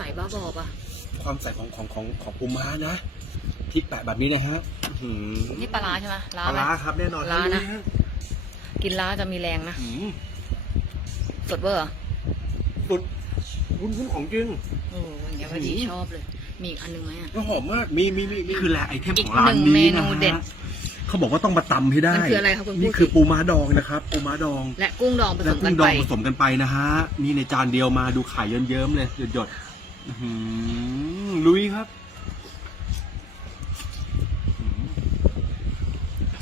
ใส่บ้าบอปะความใสของของของของปูม้านะที่แปะแบบนี้นะฮะอื้อหือนี่ปลาร้าใช่ไหมร้าปลาไหม ร้าครับแน่นอนปลาร้านะฮกินร้าจะมีแรงนะ อื้อหือสดเวอร์เหรอสุดวุ้นวุ้นของจริง โอ้ยอย่างเงี้ยพอดีชอบเลย มีอีกอันหนึงไหมอะก็หอมมากมีมีมีนี่คือแหละไอเทมอีกของร้านหนึ่งนี้เมนูนะเด็ดฮะเขาบอกว่าต้องมาตำให้ได้มันคืออะไรครับคุณพูด นี่คือสิปูม้าดองนะครับปูม้าดองและกุ้งดองผสและมกุ้กังนดไป องผสมกันไปนะฮะนี่ในจานเดียวมาดูไข่เยิ้มๆเลยหยดๆ อื้อหือลุยครับ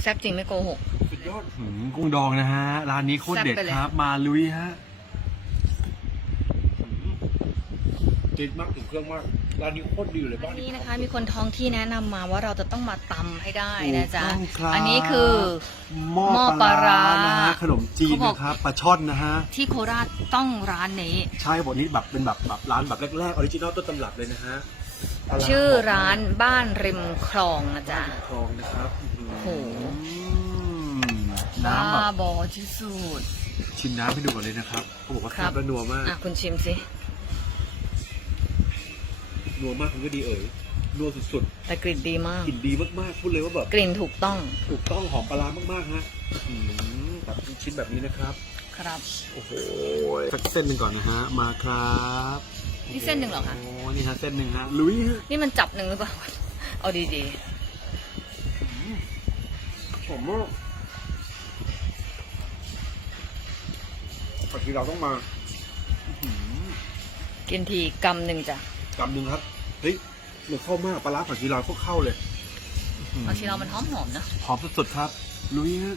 แซ่บจริงไม่โกหก สุดยอดอื้อหือกุ้งดองนะฮะ ร้านนี้โคตรเด็ดแซ่บไปเลย ครับ มาลุยฮะ ติดมากถึงเครื่องมาก ร้านนี้โคตรดีเลยบ้านอันนี้นะคะมีคนท้องที่แนะนำมาว่าเราจะต้องมาตำให้ได้นะจ๊ะ ถูกต้องครับอันนี้คือ หม้อหม้อปปลาลาร้าร้านะฮะขนมจีนเขาบอก นะครับปลาช่อนนะฮะที่โคราชต้องร้านนี้ ใช่บทนี้แบบเป็นแบบแบบร้านแบบแรกๆออริจินอลต้นตำรับเลยนะฮะปลร้ชื่อร้านบ้านริมคลองนะจ๊ะ คลองนะครับอื้อโอ้โหหือบ้าน้ำแบบบอที่สุด ชิมน้ำให้ดูก่อนเลยนะครับเขาบอกว่าครัแซ่บบและนัวมากอะคุณชิมสิ นัวมากคุณก็ดีเอ๋ยนัวสุดแต่กลิ่นดีมาก ๆกลิ่นดีมากๆพูดเลยว่าแบบ กลิ่นถูกต้องถูกต้องหอมปลาร้ามากๆฮะอื้อหือแบบชิ้นแบบนี้นะครับ ครับ โอ้โหสักเส้นหนึ่งก่อนนะฮะ มาครับนี่เส้นหนึ่งเหรอคะ โอ้นี่ฮะเส้นหนึ่งฮะ ลุยฮะนี่มันจับหนึ่งหรือเปล่า เอาดีหอมมากผัดทีเราต้องมาอื้อหือๆกินทีกำหนึ่งจ้ะ กำหนึ่งครับ เฮ้ยมันเข้ามากปลาร้าผัดทีเราก็เข้าเลยเอาทีเรามันหอมๆนะหอมสุดๆครับ ลุยฮะ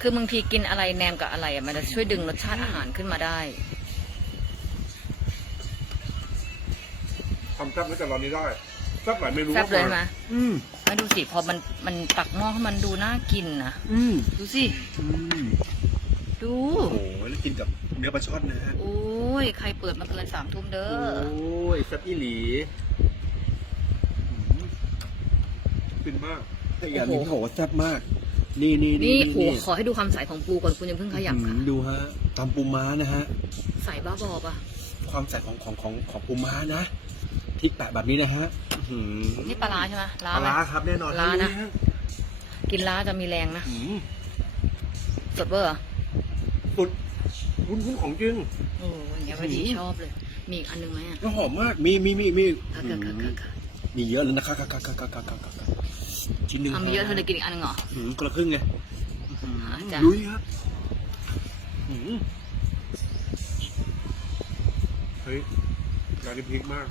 คือบางทีกินอะไรแนมกับอะไรอะมันจะช่วยดึงรสชาติอาหารขึ้นมาได้ ทำแซ่บไม่แต่ร้านนี้ได้แซ่บหลายเมนูแซ่บเลยใช่ไหมอืมมาดูสิ พอมันมันตักหม้อให้มันดูน่ากินนะ อืมดูสิ อืม ดู โอ้โหแล้วกินกับเนื้อปลาช่อนนะฮะโอ้ย ใครเปิดมาเกินสามทุ่มเด้โอ้อยแซ่บอีหลีฟินมากแต่อย่างนี้เขาบอกว่าแซ่บมาก นี่นี่นี่โอ้ขอให้ดูความใสของปูก่อนคุณยังเพิ่งขยับอืค่ะมดูฮะตำปูม้านะฮะ ใสบ้าบอปะความใสของของของของปูม้านะที่แปะแบบนี้นะฮะอื้อหือนี่ปลาร้าใช่ไหมร้าปลาไหม ร้าครับแน่นอนปลาร้านะฮกินร้าจะมีแรงนะ อืมสดเวอร์เหรอ สุดวุ้นวุ้นของจริงโอ้ยอย่างเงี้ยพอดีชอบเลย มีอีกอันหนึงไหมอะแล้วหอมมาก มีมีมีมีค่ะค่ะค่ะค่ะค่ะมีเยอะเลยนะคะค่ะค่ะค่ะค่ะค่ะค่ะค่ะชิ้นหนึ่งเอามีเยอะเธอเลยกินอีกอันหนึงเหรอ หืมคนละครึ่งไงอ่าจ้ะ ลุยครับหืมเฮ้ยร้านนี้พริกมาก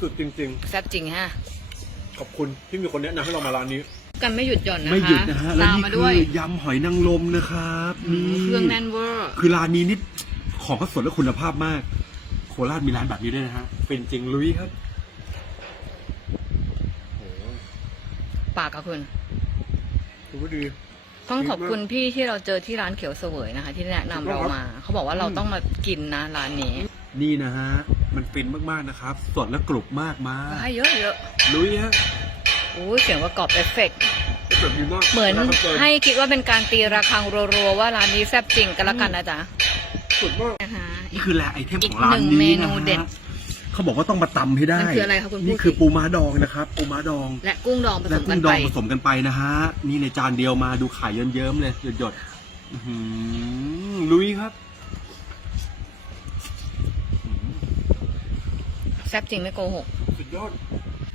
สุดจริงแซ่บจริงฮะๆขอบคุณที่มีคนแนะนำให้เรามาร้านนี้ กันไม่หยุดหย่อนนะคะไม่หยุดนะฮะและตามนี่มาคืด้วยอยำหอยนางรมนะครับอืนี่มเครื่องแน่นเวอร์ คือร้านนี้นี่ของก็สดและคุณภาพมาก โคราชมีร้านแบบนี้ด้วยนะฮะเป็นจริงลุยครับโอ้โหปากกับคุณถือว่าดี ต้องขอบคุณพี่ที่เราเจอที่ร้านเขียวเสวยนะคะ ที่แนะนำเรามา เขาบอกว่าเราต้องมากินนะร้านนี้นี่นะฮะ มันฟินมากๆนะครับ สดและกรุบมากมาให้เยอะเยอะลุยฮะๆโอ้ยเสียงประกอบเอฟเฟกต์แบบดีมากเหมือนราคากิให้คิดว่าเป็นการตีระฆังรัวๆว่าร้านนี้แซ่บจริงกันละกันนะจ๊ะสุดมากนะคะนี่คือแหละไอเทมอีขกองร้านหนึ่งนี้เมนูนะเด็ดฮะเขาบอกว่าต้องมาตำให้ได้มันคืออะไรครับคุณพูดนี่คือสิปูม้าดองนะครับ ปูม้าดอง และกุ้งดองผสและมกุ้กังนดไปองผสมกันไปนะฮะ นี่ในจานเดียวมาดูไข่เยิ้มๆเลยหยดๆอื้อหือลุยครับแซ่บจริงไม่โกหก สุดยอด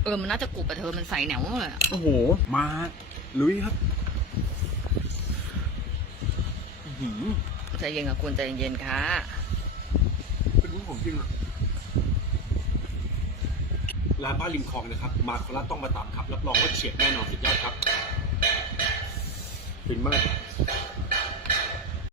เออมันน่าจะกรุบแต่เธอมันใส่แหนวเลยอะโอ้โห มาลุยครับอื้อหือใจเย็นกับคุณใจเย็นๆค่ะเป็นวุ้นของจริงอะร้านบ้านริมคลองนะครับ มาโคราชต้องมาตามครับ รับรองว่าเฉียบแน่นอนสุดยอดครับฟินมาก